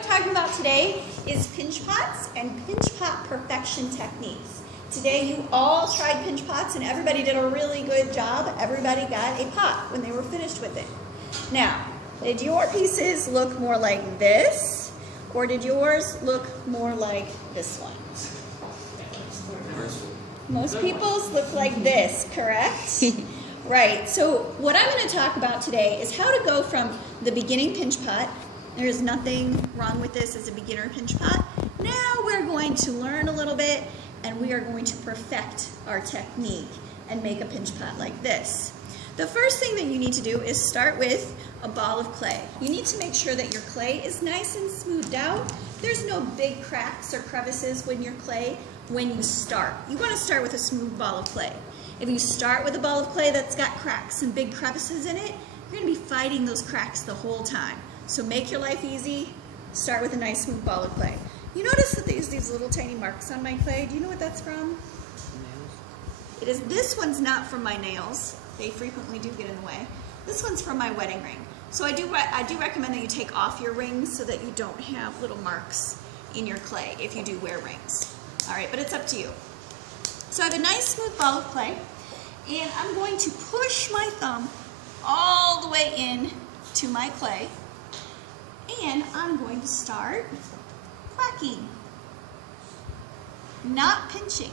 I'm talking about today is pinch pots and pinch pot perfection techniques. Today you all tried pinch pots and everybody did a really good job. Everybody got a pot when they were finished with it. Now, did your pieces look more like this, or did yours look more like this one? Most people's look like this, correct? Right, so what I'm going to talk about today is how to go from the beginning pinch pot. There is nothing wrong with this as a beginner pinch pot. Now we're going to learn a little bit and we are going to perfect our technique and make a pinch pot like this. The first thing that you need to do is start with a ball of clay. You need to make sure that your clay is nice and smoothed out. There's no big cracks or crevices when your clay when you start. You want to start with a smooth ball of clay. If you start with a ball of clay that's got cracks and big crevices in it, you're going to be fighting those cracks the whole time. So make your life easy, start with a nice smooth ball of clay. You notice that there's these little tiny marks on my clay. Do you know what that's from? Nails. It is. This one's not from my nails. They frequently do get in the way. This one's from my wedding ring. So I do recommend that you take off your rings so that you don't have little marks in your clay if you do wear rings. All right, but it's up to you. So I have a nice smooth ball of clay, and I'm going to push my thumb all the way in to my clay, and I'm going to start quacking, not pinching.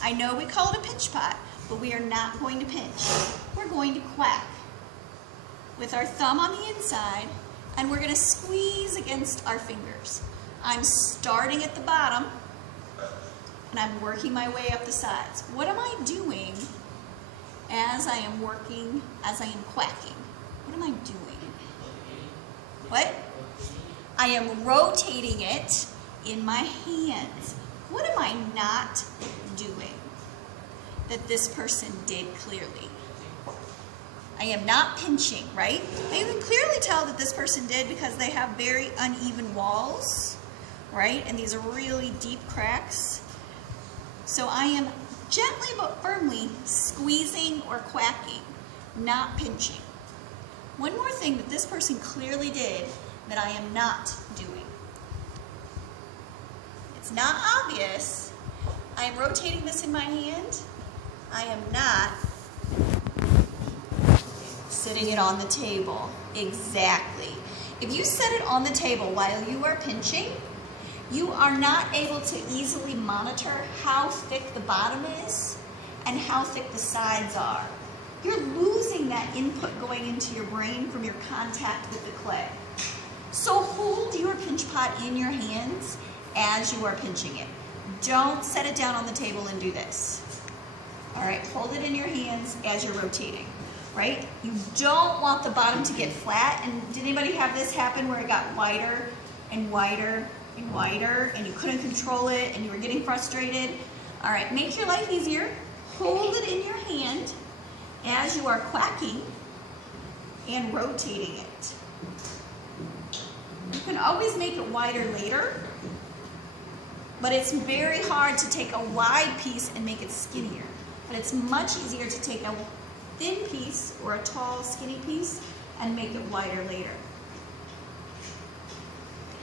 I know we call it a pinch pot, but we are not going to pinch. We're going to quack with our thumb on the inside, and we're going to squeeze against our fingers. I'm starting at the bottom, and I'm working my way up the sides. What am I doing as I am working, as I am quacking? What am I doing? What? I am rotating it in my hands. What am I not doing that this person did clearly? I am not pinching, right? You can clearly tell that this person did because they have very uneven walls, right? And these are really deep cracks. So I am gently but firmly squeezing or quacking, not pinching. One more thing that this person clearly did that I am not doing. It's not obvious. I am rotating this in my hand. I am not sitting it on the table. Exactly. If you set it on the table while you are pinching, you are not able to easily monitor how thick the bottom is and how thick the sides are. You're losing that input going into your brain from your contact with the clay. So hold your pinch pot in your hands as you are pinching it. Don't set it down on the table and do this. All right, hold it in your hands as you're rotating, right? You don't want the bottom to get flat. And did anybody have this happen where it got wider and wider and wider and you couldn't control it and you were getting frustrated? All right, make your life easier. Hold it in your hand as you are quacking and rotating it. You can always make it wider later, but it's very hard to take a wide piece and make it skinnier. But it's much easier to take a thin piece or a tall, skinny piece and make it wider later.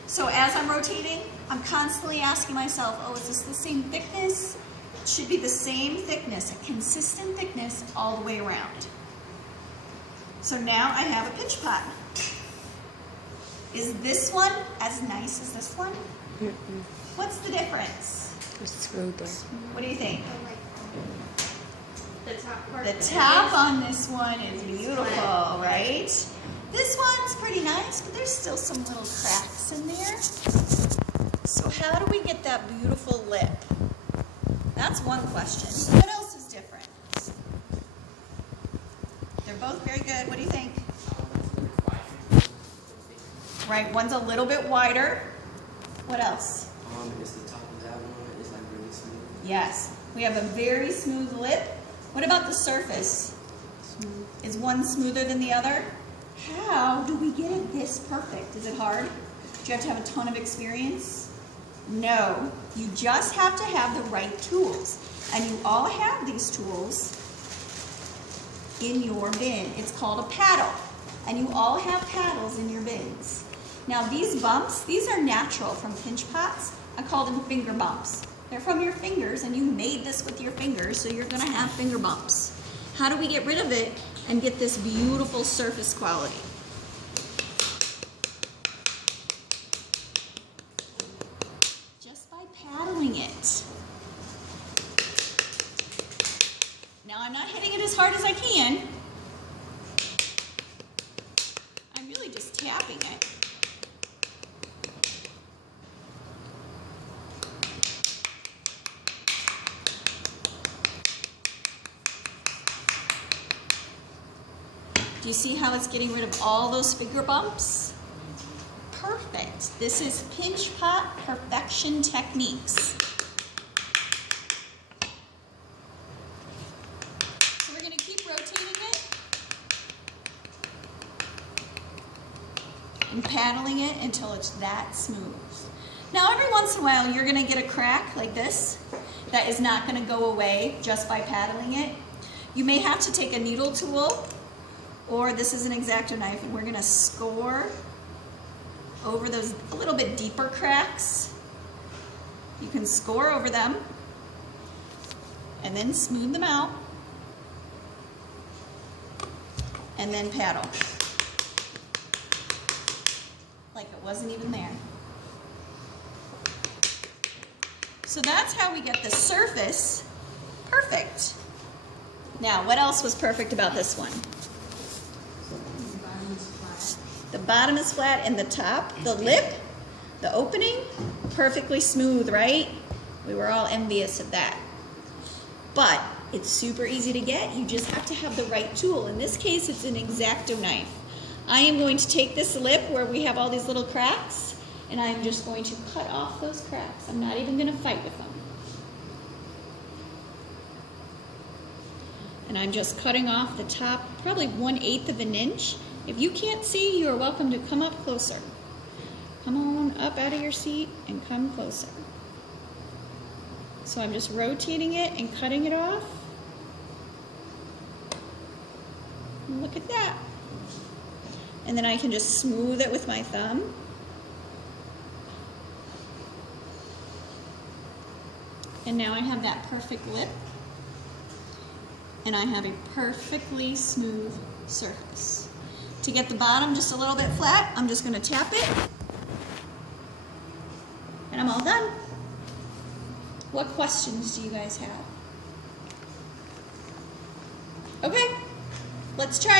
So as I'm rotating, I'm constantly asking myself, oh, is this the same thickness? It should be the same thickness, a consistent thickness all the way around. So now I have a pinch pot. Is this one as nice as this one? Mm-mm. What's the difference? It's smoother. What do you think? The top part. The top on this one is beautiful, right? This one's pretty nice, but there's still some little cracks in there. So how do we get that beautiful lip? That's one question. What else is different? They're both very good. What do you think? Right, one's a little bit wider. What else? Is the top of that one is like really smooth? Yes, we have a very smooth lip. What about the surface? Smooth. Is one smoother than the other? How do we get it this perfect? Is it hard? Do you have to have a ton of experience? No, you just have to have the right tools. And you all have these tools in your bin. It's called a paddle. And you all have paddles in your bins. Now these bumps, these are natural from pinch pots. I call them finger bumps. They're from your fingers, and you made this with your fingers, so you're gonna have finger bumps. How do we get rid of it and get this beautiful surface quality? Just by paddling it. Now I'm not hitting it as hard as I can. I'm really just tapping it. Do you see how it's getting rid of all those finger bumps? Perfect. This is pinch pot perfection techniques. So we're going to keep rotating it and paddling it until it's that smooth. Now every once in a while you're going to get a crack like this that is not going to go away just by paddling it. You may have to take a needle tool, or this is an X-Acto knife, and we're gonna score over those a little bit deeper cracks. You can score over them and then smooth them out and then paddle like it wasn't even there. So that's how we get the surface perfect. Now, what else was perfect about this one? The bottom is flat and the top, the lip, the opening, perfectly smooth, right? We were all envious of that. But it's super easy to get. You just have to have the right tool. In this case, it's an X-Acto knife. I am going to take this lip where we have all these little cracks, and I'm just going to cut off those cracks. I'm not even going to fight with them. And I'm just cutting off the top, probably 1/8 of an inch. If you can't see, you are welcome to come up closer. Come on up out of your seat and come closer. So I'm just rotating it and cutting it off. And look at that. And then I can just smooth it with my thumb. And now I have that perfect lip. And I have a perfectly smooth surface. To get the bottom just a little bit flat, I'm just going to tap it. And I'm all done. What questions do you guys have? Okay, let's try it.